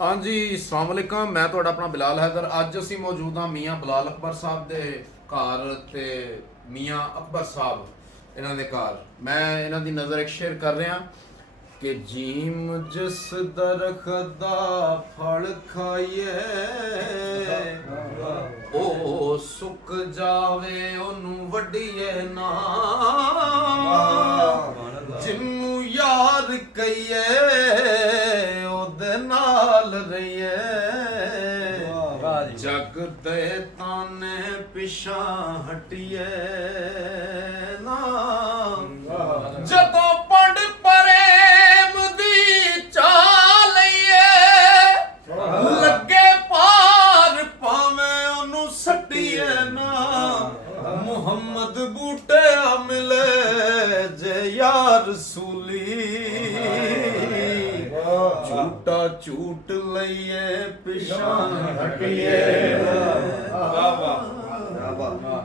हाँ जी, अस्सलाम वालेकुम। मैं ਤੁਹਾਡਾ ਆਪਣਾ ਬਿਲਾਲ ਹੈਦਰ। ਅੱਜ ਅਸੀਂ ਮੌਜੂਦ ਹਾਂ ਮੀਆਂ ਬਲਾਲ ਅਕਬਰ ਸਾਹਿਬ ਦੇ ਘਰ ਤੇ ਮੀਆਂ ਅਕਬਰ ਸਾਹਿਬ ਇਹਨਾਂ ਦੇ ਘਰ। ਮੈਂ ਇਹਨਾਂ ਦੀ ਨਜ਼ਰ ਇੱਕ ਸ਼ੇਅਰ ਕਰ ਰਿਹਾ ਕਿ ਜੀਮ ਜਿਸ ਦਰਖਤ ਦਾ ਫਲ ਖਾਈਏ ਉਹ ਸੁੱਕ ਜਾਵੇ ਉਹਨੂੰ ਵੱਢੀਏ ਨਾ, ਜਿਹਨੂੰ ਯਾਰ ਕਹੀਏ ਉਹਦੇ ਨਾਲ ਰਹੀਏ, ਜਗ ਦੇ ਤਾਨੇ ਪਿਛਾ ਹਟੀਏ ਨਾ। ਜਦੋਂ ਪੰਡ ਪ੍ਰੇਮ ਦੀ ਚਾਹ ਲਈਏ ਲੱਗੇ ਪਾਰ ਭਾਵੇਂ ਉਹਨੂੰ ਸੱਟੀਏ ਨਾ। ਮੁਹੰਮਦ ਬੂਟਿਆ ਮਿਲੇ ਜੇ ਯਾਰ ਰਸੂਲੀ, ਝੂਟਾ ਝੂਟ ਲਈਏ ਪਿਛਾ ਹਟੀਏ। ਵਾਹ ਵਾਹ ਵਾਹ ਵਾਹ।